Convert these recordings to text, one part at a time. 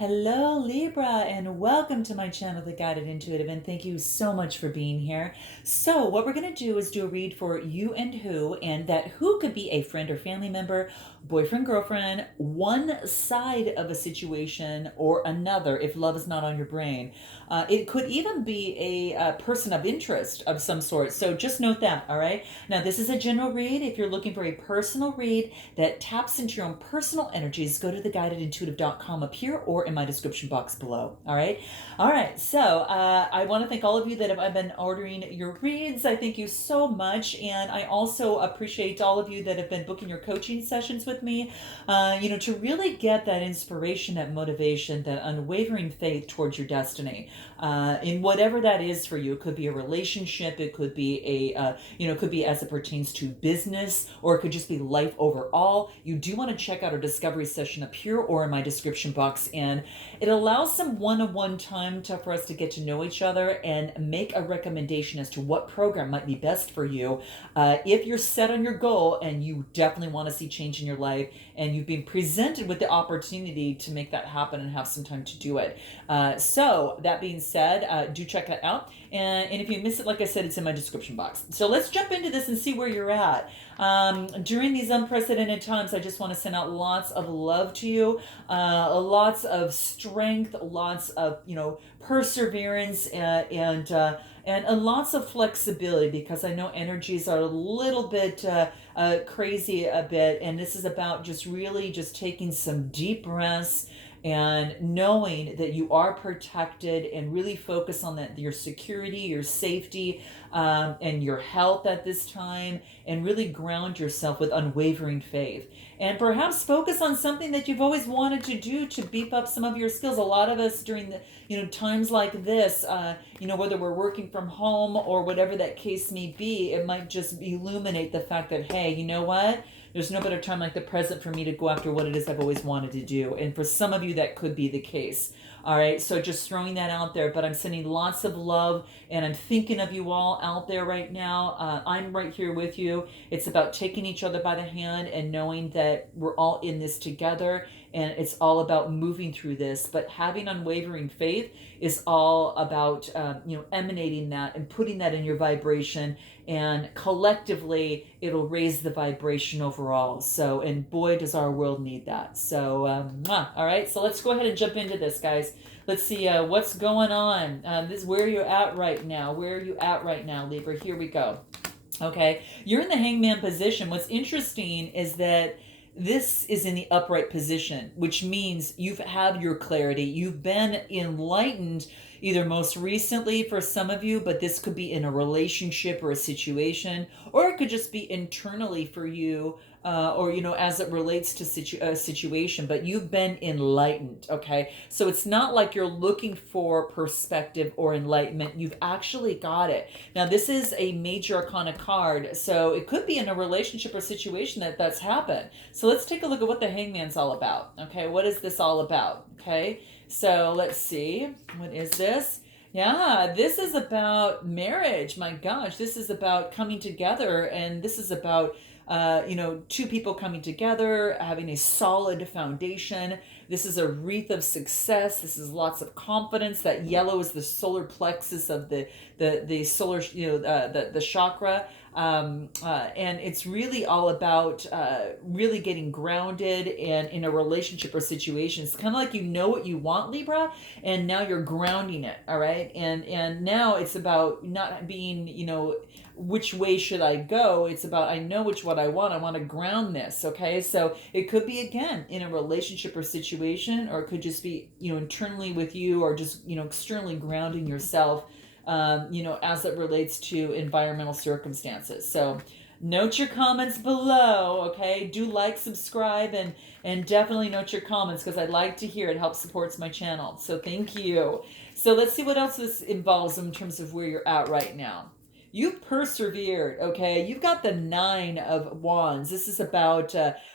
Hello, Libra, and welcome to my channel, The Guided Intuitive, and thank you so much for being here. So, what we're going to do is do a read for you and who, and that who could be a friend or family member, boyfriend, girlfriend, one side of a situation or another if love is not on your brain. It could even be a person of interest of some sort, so just note that, all right? Now, this is a general read. If you're looking for a personal read that taps into your own personal energies, go to theguidedintuitive.com up here or in my description box below. All right. All right. So I want to thank all of you that have been ordering your reads. I thank you so much. And I also appreciate all of you that have been booking your coaching sessions with me, to really get that inspiration, that motivation, that unwavering faith towards your destiny. In whatever that is for you. It could be a relationship. It could be it could be as it pertains to business, or it could just be life overall. You do want to check out our discovery session up here or in my description box. And it allows some one-on-one time for us to get to know each other and make a recommendation as to what program might be best for you. If you're set on your goal and you definitely want to see change in your life and you've been presented with the opportunity to make that happen and have some time to do it. So that being said, do check that out. And if you miss it, like I said, it's in my description box. So let's jump into this and see where you're at. During these unprecedented times, I just want to send out lots of love to you, lots of strength, lots of, perseverance, and lots of flexibility, because I know energies are a little bit crazy a bit. And this is about just really just taking some deep breaths and knowing that you are protected, and really focus on that, your security, your safety, and your health at this time, and really ground yourself with unwavering faith, and perhaps focus on something that you've always wanted to do to beef up some of your skills. A lot of us during the times like this, whether we're working from home or whatever that case may be, it might just illuminate the fact that, hey, you know what, there's no better time like the present for me to go after what it is I've always wanted to do. And for some of you, that could be the case. All right, so just throwing that out there, but I'm sending lots of love, and I'm thinking of you all out there right now. I'm right here with you. It's about taking each other by the hand and knowing that we're all in this together, and it's all about moving through this. But having unwavering faith is all about, emanating that and putting that in your vibration, and collectively it'll raise the vibration overall. So, and boy, does our world need that. So, all right, so let's go ahead and jump into this, guys. Let's see what's going on. This is where you're at right now. Where are you at right now, Libra? Here we go. Okay, you're in the hangman position. What's interesting is that this is in the upright position, which means you've had your clarity. You've been enlightened either most recently for some of you, but this could be in a relationship or a situation, or it could just be internally for you, or as it relates to a situation. But you've been enlightened. Okay, so it's not like you're looking for perspective or enlightenment. You've actually got it. Now, this is a major arcana card, so it could be in a relationship or situation that's happened. So let's take a look at what the hangman's all about. Okay, what is this all about? Okay, so let's see, what is this? Yeah, this is about marriage. My gosh, this is about coming together, and this is about two people coming together, having a solid foundation. This is a wreath of success. This is lots of confidence. That yellow is the solar plexus of the solar, the chakra. And it's really all about really getting grounded and in a relationship or situation. It's kind of like what you want, Libra, and now you're grounding it. All right, and now it's about not being which way should I go. It's about, I know what I want to ground this. Okay, so it could be again in a relationship or situation, or it could just be internally with you, or just externally grounding yourself, as it relates to environmental circumstances. So note your comments below. Okay, do like, subscribe, and definitely note your comments, because I'd like to hear it. Helps supports my channel, so thank you. So let's see what else this involves in terms of where you're at right now. You've persevered. Okay, you've got the 9 of Wands. This is about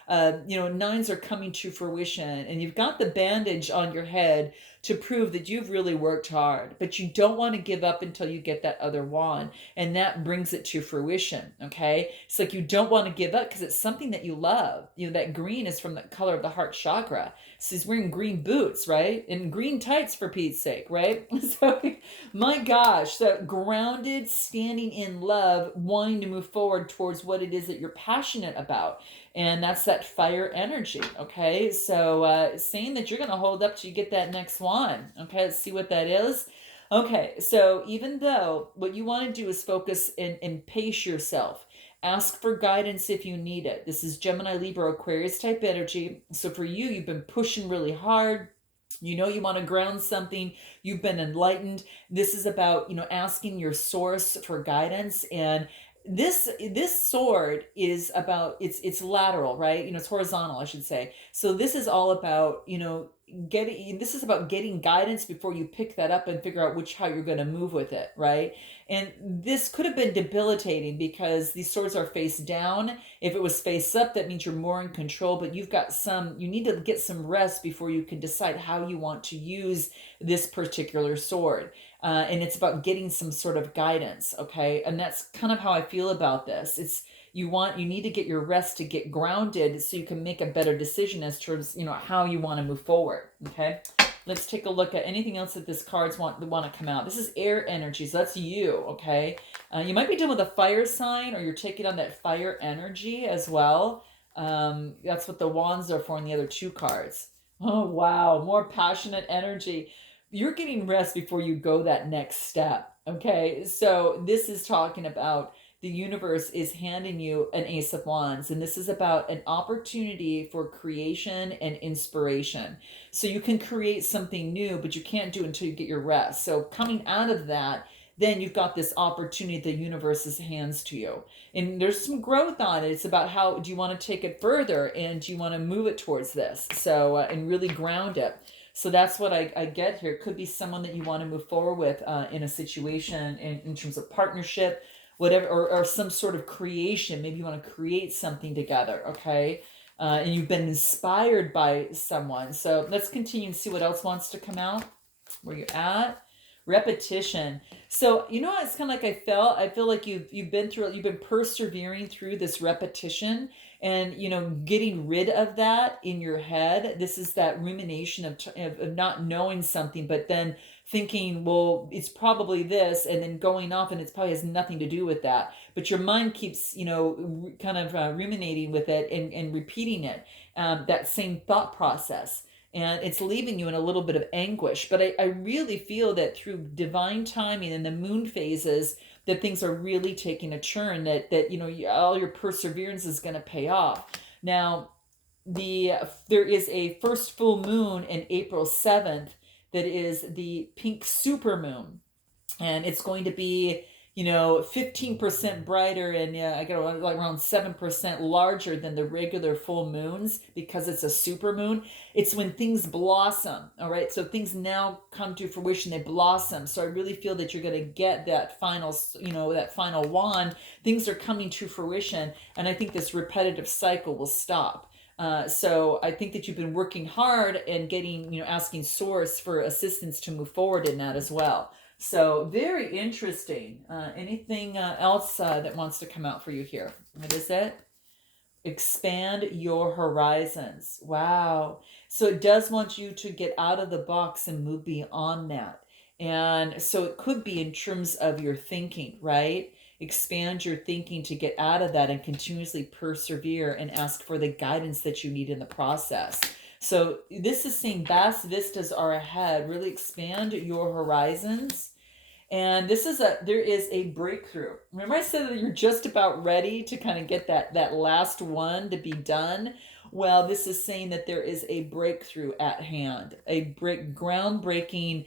nines are coming to fruition, and you've got the bandage on your head to prove that you've really worked hard, but you don't want to give up until you get that other wand, and that brings it to fruition. Okay, it's like you don't want to give up because it's something that you love. That green is from the color of the heart chakra. So he's wearing green boots, right, and green tights for Pete's sake, right? So my gosh, that grounded, standing in love, wanting to move forward towards what it is that you're passionate about. And that's that fire energy. Okay, so saying that you're going to hold up till you get that next one. Okay, let's see what that is. Okay, so even though what you want to do is focus and pace yourself, ask for guidance if you need it. This is Gemini, Libra, Aquarius type energy. So for you, you've been pushing really hard. You want to ground something. You've been enlightened. This is about, asking your source for guidance. And this sword is about, it's lateral, right? It's horizontal, I should say. So this is all about, getting guidance before you pick that up and figure out how you're going to move with it, right? And this could have been debilitating because these swords are face down. If it was face up, that means you're more in control, but you need to get some rest before you can decide how you want to use this particular sword. And it's about getting some sort of guidance, okay? And that's kind of how I feel about this. You need to get your rest to get grounded so you can make a better decision as towards, how you want to move forward, okay? Let's take a look at anything else that this cards want to come out. This is air energy, so that's you, okay? You might be dealing with a fire sign, or you're taking on that fire energy as well. That's what the wands are for in the other two cards. Oh, wow, more passionate energy. You're getting rest before you go that next step, okay? So this is talking about the universe is handing you an Ace of Wands, and this is about an opportunity for creation and inspiration. So you can create something new, but you can't do it until you get your rest. So coming out of that, then you've got this opportunity the universe hands to you. And there's some growth on it. It's about how do you want to take it further, and do you want to move it towards this? So, and really ground it. So that's what I get here. It could be someone that you want to move forward with in a situation in terms of partnership, whatever, or some sort of creation. Maybe you want to create something together, okay? And you've been inspired by someone. So let's continue and see what else wants to come out. Where you're at. Repetition. So it's kind of like I feel like you've been persevering through this repetition, and getting rid of that in your head. This is that rumination of not knowing something, but then thinking, well, it's probably this, and then going off, and it probably has nothing to do with that, but your mind keeps kind of ruminating with it and repeating it, that same thought process, and it's leaving you in a little bit of anguish. But I really feel that through divine timing and the moon phases, that things are really taking a turn, that all your perseverance is going to pay off. Now, there is a first full moon in April 7th that is the pink supermoon, and it's going to be 15% brighter, and I get like around 7% larger than the regular full moons because it's a super moon. It's when things blossom, all right? So things now come to fruition, they blossom. So I really feel that you're going to get that final, that final wand. Things are coming to fruition, and I think this repetitive cycle will stop. So I think that you've been working hard and getting, asking source for assistance to move forward in that as well. So very interesting. Anything else that wants to come out for you here? What is it? Expand your horizons. Wow. So it does want you to get out of the box and move beyond that. And so it could be in terms of your thinking, right? Expand your thinking to get out of that and continuously persevere and ask for the guidance that you need in the process. So this is saying vast vistas are ahead. Really expand your horizons. And there is a breakthrough. Remember I said that you're just about ready to kind of get that last one to be done? Well, this is saying that there is a breakthrough at hand, a groundbreaking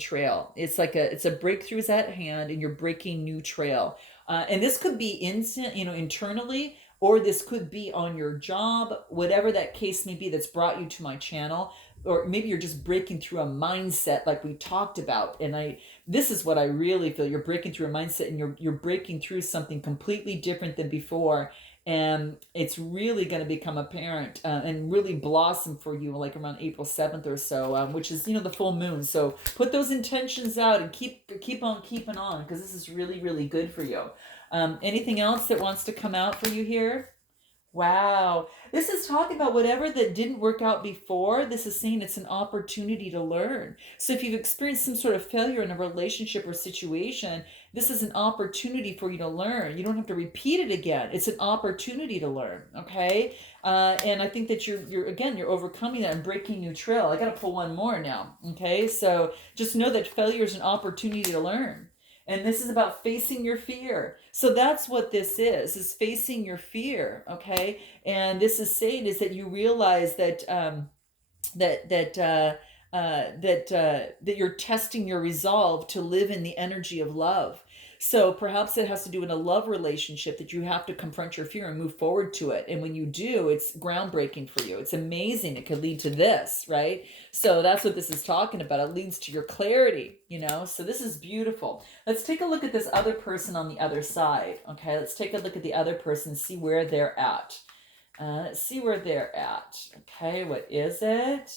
trail. It's a breakthrough's at hand, and you're breaking new trail. And this could be internally, or this could be on your job, whatever that case may be that's brought you to my channel. Or maybe you're just breaking through a mindset like we talked about. And this is what I really feel. You're breaking through a mindset, and you're breaking through something completely different than before. and it's really going to become apparent and really blossom for you like around April 7th or so, which is, the full moon. So put those intentions out and keep on keeping on, because this is really, really good for you. Anything else that wants to come out for you here? Wow. This is talking about whatever that didn't work out before. This is saying it's an opportunity to learn. So if you've experienced some sort of failure in a relationship or situation, this is an opportunity for you to learn. You don't have to repeat it again. It's an opportunity to learn. Okay. And I think that you're overcoming that and breaking new trail. I got to pull one more now. Okay. So just know that failure is an opportunity to learn. And this is about facing your fear. So that's what this is facing your fear, okay? And this is saying is that you realize that that that that you're testing your resolve to live in the energy of love. So perhaps it has to do in a love relationship that you have to confront your fear and move forward to it. And when you do, it's groundbreaking for you. It's amazing. It could lead to this, right? So that's what this is talking about. It leads to your clarity, So this is beautiful. Let's take a look at this other person on the other side. Okay, let's take a look at the other person, see where they're at. Let's see where they're at. Okay, what is it?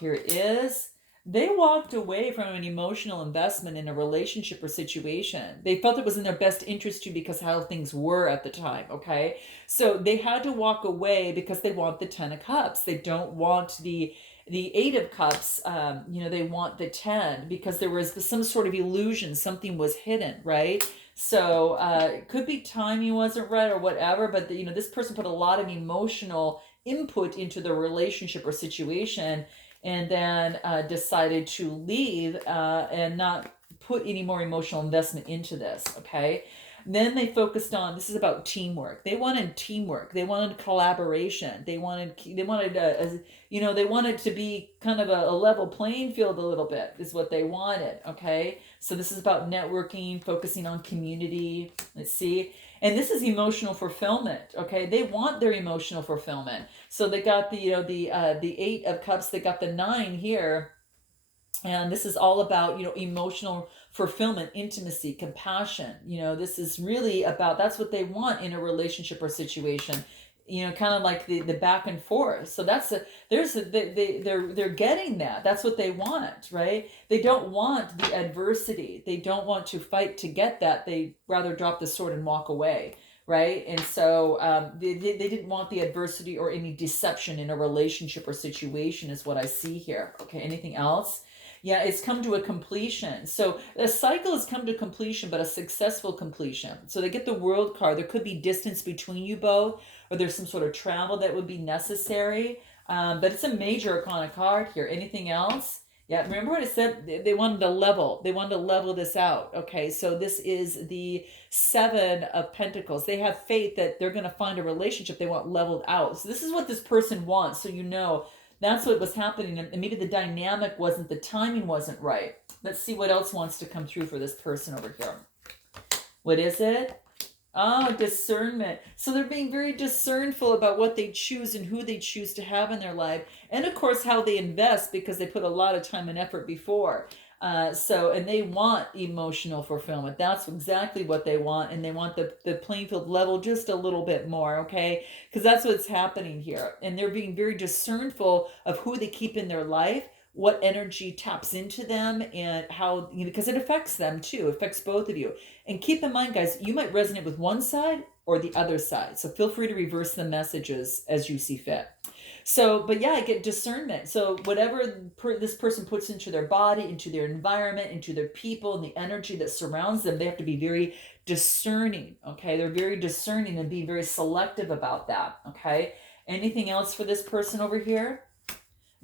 Here it is. They walked away from an emotional investment in a relationship or situation. They felt it was in their best interest to, because how things were at the time, okay? So they had to walk away because they want the 10 of Cups. They don't want the 8 of Cups. They want the 10 because there was some sort of illusion. Something was hidden, right? So it could be timing wasn't right or whatever, but this person put a lot of emotional input into the relationship or situation, and then decided to leave and not put any more emotional investment into this, okay? Then they focused on, this is about teamwork. They wanted teamwork. They wanted collaboration. They wanted they wanted to be kind of a level playing field a little bit, is what they wanted, okay? So this is about networking, focusing on community. Let's see. And this is emotional fulfillment, okay? They want their emotional fulfillment. So they got the 8 of Cups, they got the 9 here. And this is all about, emotional fulfillment, intimacy, compassion. This is really about, that's what they want in a relationship or situation. Kind of like the back and forth. So they're getting that. That's what they want, right? They don't want the adversity. They don't want to fight to get that. They rather drop the sword and walk away, right? And so they didn't want the adversity or any deception in a relationship or situation, is what I see here. Okay, anything else? Yeah, it's come to a completion. So a cycle has come to completion, but a successful completion. So they get the World card. There could be distance between you both, or there's some sort of travel that would be necessary. But it's a major arcana card here. Anything else? Yeah, remember what I said? They wanted to level. They wanted to level this out. Okay, so this is the 7 of Pentacles. They have faith that they're going to find a relationship they want leveled out. So this is what this person wants. So that's what was happening, and maybe the dynamic wasn't, the timing wasn't right. Let's see what else wants to come through for this person over here. What is it? Oh, discernment. So they're being very discernful about what they choose and who they choose to have in their life. And of course, how they invest, because they put a lot of time and effort before. And they want emotional fulfillment. That's exactly what they want. And they want the playing field level just a little bit more, okay? Because that's what's happening here. And they're being very discernful of who they keep in their life, what energy taps into them, and how, because it affects them too. It affects both of you. And keep in mind, guys, you might resonate with one side or the other side. So feel free to reverse the messages as you see fit. So, but yeah, I get discernment. So whatever this person puts into their body, into their environment, into their people, and the energy that surrounds them, they have to be very discerning, okay? They're very discerning and be very selective about that, okay? Anything else for this person over here?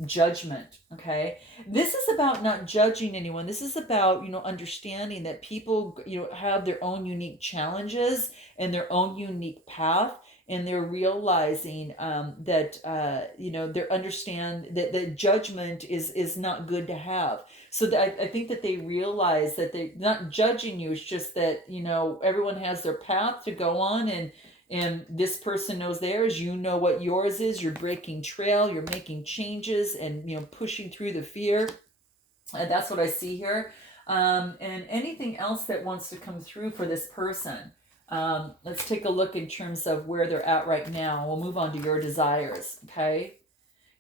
Judgment, okay? This is about not judging anyone. This is about, understanding that people, have their own unique challenges and their own unique path. And they're realizing that they understand that the judgment is not good to have. So I think that they realize that they're not judging you. It's just that everyone has their path to go on, and this person knows theirs. You know what yours is. You're breaking trail. You're making changes and pushing through the fear. And that's what I see here. And anything else that wants to come through for this person. Let's take a look in terms of where they're at right now. We'll move on to your desires. Okay.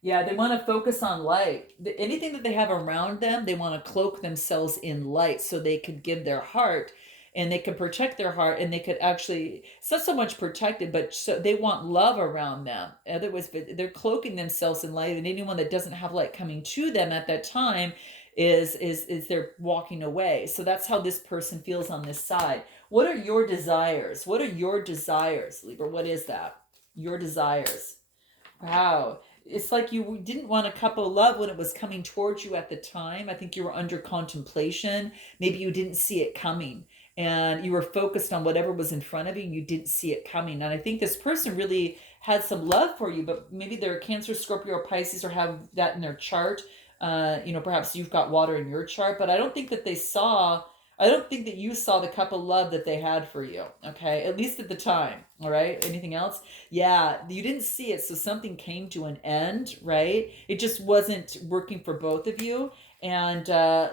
Yeah, they want to focus on light. Anything that they have around them, they want to cloak themselves in light so they could give their heart and they could protect their heart and they could actually, it's not so much protected, but so they want love around them. Otherwise, they're cloaking themselves in light, and anyone that doesn't have light coming to them at that time is they're walking away. So that's how this person feels on this side. What are your desires? What are your desires, Libra? What is that? Your desires. Wow. It's like you didn't want a cup of love when it was coming towards you at the time. I think you were under contemplation. Maybe you didn't see it coming and you were focused on whatever was in front of you and you didn't see it coming. And I think this person really had some love for you, but maybe they're Cancer, Scorpio, or Pisces, or have that in their chart. Perhaps you've got water in your chart, but I don't think that you saw the cup of love that they had for you. Okay. At least at the time. All right. Anything else? Yeah. You didn't see it. So something came to an end, right? It just wasn't working for both of you. And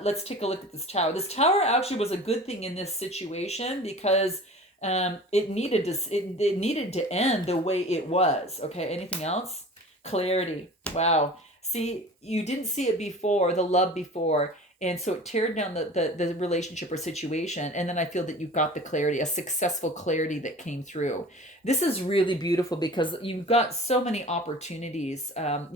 let's take a look at this tower. This tower actually was a good thing in this situation because it needed to end the way it was. Okay. Anything else? Clarity. Wow. See, you didn't see it before, the love before, and so it teared down the relationship or situation. And then I feel that you got the clarity, a successful clarity that came through. This is really beautiful because you've got so many opportunities, and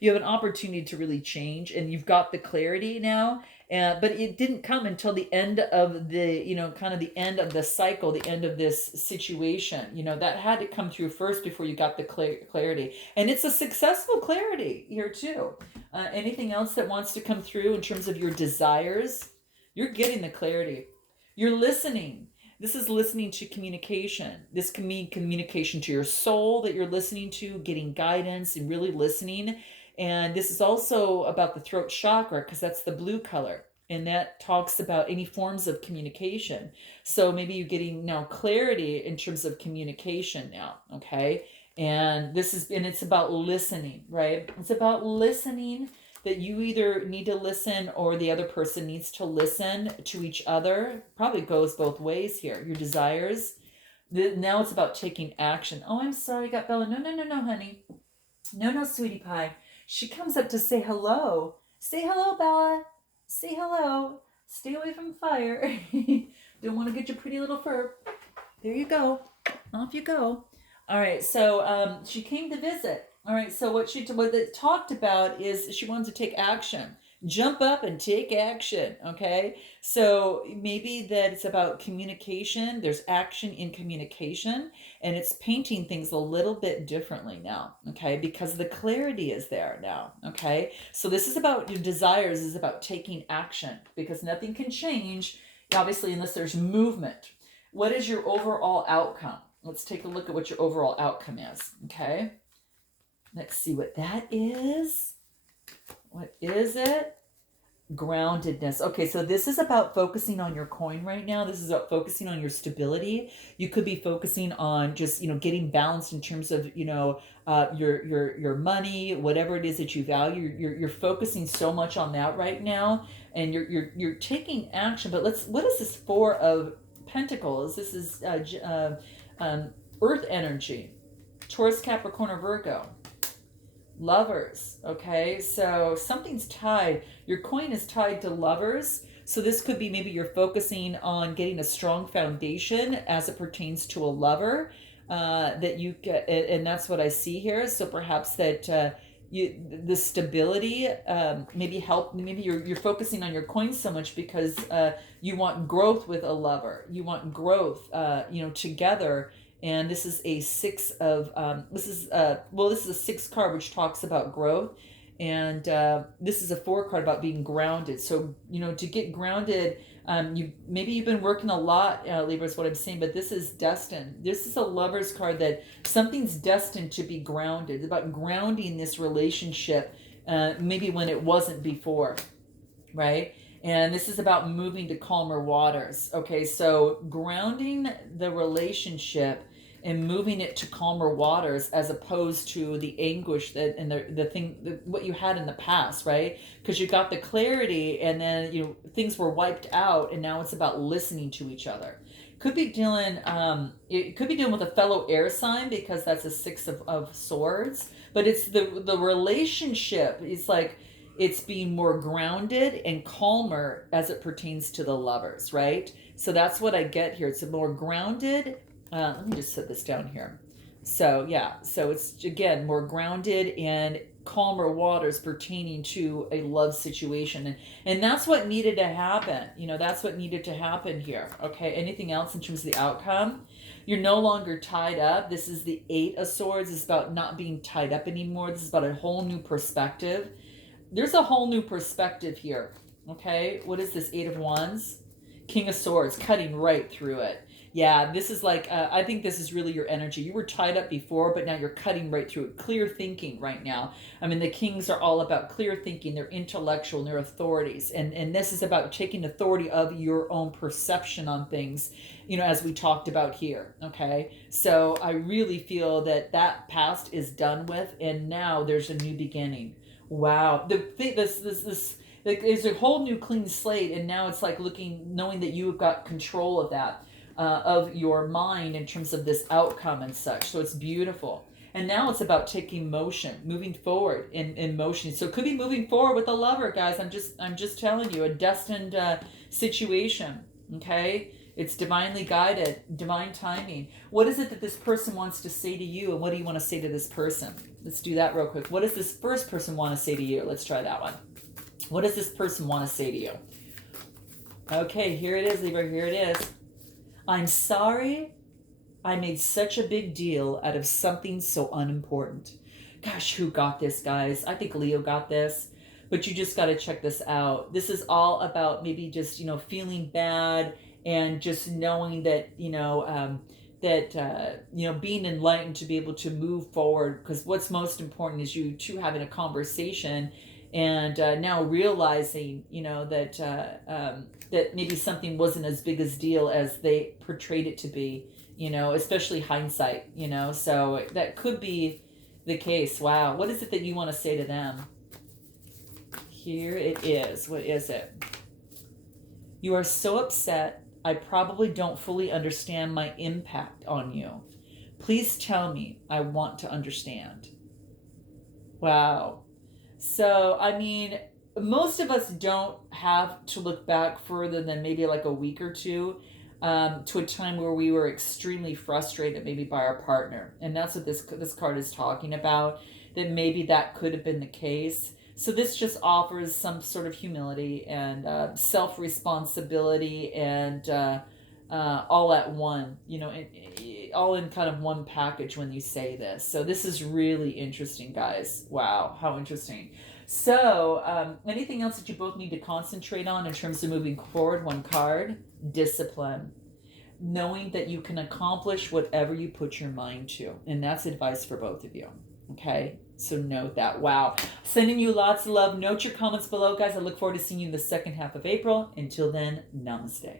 you have an opportunity to really change, and you've got the clarity now. But it didn't come until the end of kind of the end of the cycle, the end of this situation. That had to come through first before you got the clarity. And it's a successful clarity here too. Anything else that wants to come through in terms of your desires? You're getting the clarity. You're listening. This is listening to communication. This can mean communication to your soul that you're listening to, getting guidance and really listening. And this is also about the throat chakra because that's the blue color. And that talks about any forms of communication. So maybe you're getting now clarity in terms of communication now. Okay. And it's about listening, right? It's about listening, that you either need to listen or the other person needs to listen to each other. Probably goes both ways here. Your desires. Now it's about taking action. Oh, I'm sorry, I got Bella. No, no, no, no, honey. No, no, sweetie pie. She comes up to say hello. Say hello, Bella. Say hello. Stay away from fire. Don't want to get your pretty little fur. There you go. Off you go. All right, so she came to visit. All right, so what it talked about is she wanted to take action. Jump up and take action, okay? So maybe that it's about communication. There's action in communication, and it's painting things a little bit differently now, okay? Because the clarity is there now, okay? So this is about your desires, is about taking action because nothing can change, obviously, unless there's movement. What is your overall outcome? Let's take a look at what your overall outcome is, okay? Let's see what that is. What is it? Groundedness. Okay, so this is about focusing on your coin right now. This is about focusing on your stability. You could be focusing on just, getting balanced in terms of, your money, whatever it is that you value. You're focusing so much on that right now, and you're taking action. But what is this Four of Pentacles? This is Earth energy, Taurus, Capricorn, or Virgo. Lovers. Okay, so something's tied. Your coin is tied to lovers. So this could be maybe you're focusing on getting a strong foundation as it pertains to a lover that you get, and that's what I see here. So perhaps that the stability maybe you're focusing on your coin so much because you want growth with a lover. You want growth, together. And this is a six of this is a six card which talks about growth, and this is a four card about being grounded. So to get grounded, you've been working a lot, Libra, is what I'm saying, but this is destined. This is a lover's card that something's destined to be grounded. It's about grounding this relationship, maybe when it wasn't before, right? And this is about moving to calmer waters. Okay, so grounding the relationship and moving it to calmer waters as opposed to the anguish and what you had in the past, right? Because you got the clarity and then things were wiped out, and now it's about listening to each other. Could be dealing, it could be dealing with a fellow air sign because that's a six of swords. But it's the relationship. It's like it's being more grounded and calmer as it pertains to the lovers, right? So that's what I get here. It's a more grounded. Let me just set this down here. So yeah, so it's again more grounded and calmer waters pertaining to a love situation, and that's what needed to happen. That's what needed to happen here. Okay, anything else in terms of the outcome? You're no longer tied up. This is the Eight of Swords. It's about not being tied up anymore. This is about a whole new perspective. There's a whole new perspective here. Okay, what is this? Eight of Wands, King of Swords, cutting right through it. Yeah, this is like, I think this is really your energy. You were tied up before, but now you're cutting right through it. Clear thinking right now. I mean, the kings are all about clear thinking. They're intellectual and they're authorities. And this is about taking authority of your own perception on things, as we talked about here. Okay. So I really feel that that past is done with, and now there's a new beginning. Wow. This like, there's a whole new clean slate, and now it's like knowing that you've got control of that, of your mind in terms of this outcome and such. So it's beautiful. And now it's about taking motion, moving forward in motion. So it could be moving forward with a lover, guys. I'm just telling you, a destined situation. Okay, it's divinely guided, divine timing. What is it that this person wants to say to you, and what do you want to say to this person? Let's do that real quick. What does this first person want to say to you? Let's try that one. What does this person want to say to you? Okay, here it is, Libra. Here it is. I'm sorry I made such a big deal out of something so unimportant. Gosh, who got this, guys? I think Leo got this. But you just got to check this out. This is all about maybe just, feeling bad and just knowing that, being enlightened to be able to move forward. Because what's most important is you two having a conversation and now realizing, that maybe something wasn't as big a deal as they portrayed it to be, especially hindsight, so that could be the case. Wow. What is it that you want to say to them? Here it is. What is it? You are so upset. I probably don't fully understand my impact on you. Please tell me. I want to understand. Wow. So, I mean, most of us don't have to look back further than maybe like a week or two, to a time where we were extremely frustrated maybe by our partner. And that's what this card is talking about, that maybe that could have been the case. So this just offers some sort of humility and self-responsibility and all at one, all in kind of one package when you say this. So this is really interesting, guys. Wow, how interesting. So anything else that you both need to concentrate on in terms of moving forward? One card, discipline. Knowing that you can accomplish whatever you put your mind to. And that's advice for both of you. Okay, so note that. Wow. Sending you lots of love. Note your comments below, guys. I look forward to seeing you in the second half of April. Until then, namaste.